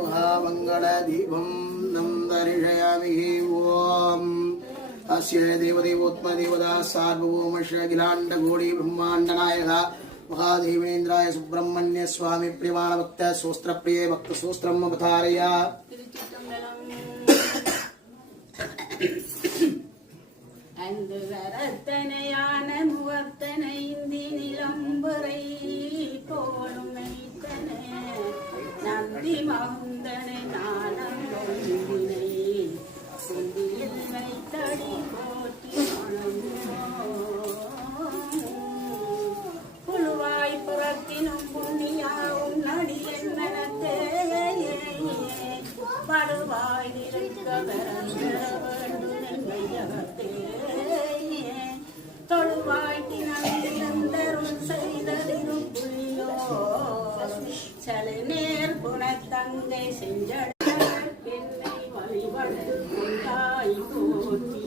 महामंगलदीपं नंदर्शयामि ओम अस्य देवदेवोत्मदेवता सार्वभौमश्रगिलाण्डकोटि ब्रह्माण्डनायकः महादेवेन्द्राय सुब्रह्मण्य स्वामी प्रियमाण भक्त सोस्त्र प्रिय भक्त सोस्त्रम अवतारय அந்து வரத்தனையான முகத்தனை இந்தி நிலம்புரை போலும் மெய்த்தனை நந்தி மகுந்தனை நானந்தனை சுந்தியில் வைத்தடி போற்றி புழுவாய் புறத்தினும் புண்ணியாவும் நடி என்னனத்தே படுவாய் நிற்க தொழுவாய்த்தினந்தருள் செய்ததிரும் புள்ளியோ சலநேர் குணத்தங்கை செஞ்சட என்னை வழிபட்டு கொண்டாய் போற்றி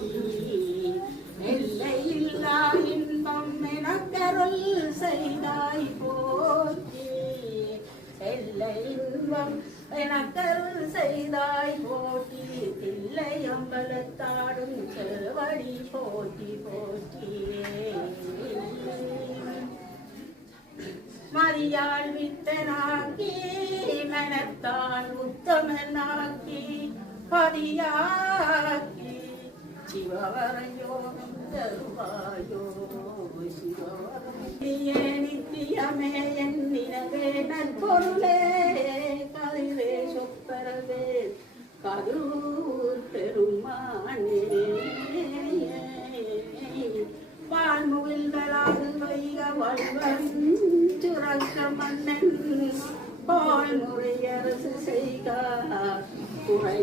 எல்லையில்லா இன்பம் எனக்கருள் செய்தாய் போற்றி எல்லை இன்பம் எனக்கருள் செய்தாய் போற்றி தில்லை அம்பலத்தாடும் செருவடி போற்றி போற்றி மரியாள் வித்தனாக்கி மனத்தான் உத்தமனாக்கி பதியாக்கி சிவவரையோகம் தருவாயோ சிவவரையே நித்தியமே என்னினவே நற்பொருளே கதிரே சொப்பரவே கதூர் பெருமானே வான்முகில் வளாது வைக வல்வன் சுரக்க மன்னன் பால் முறையரசு செய்க குறை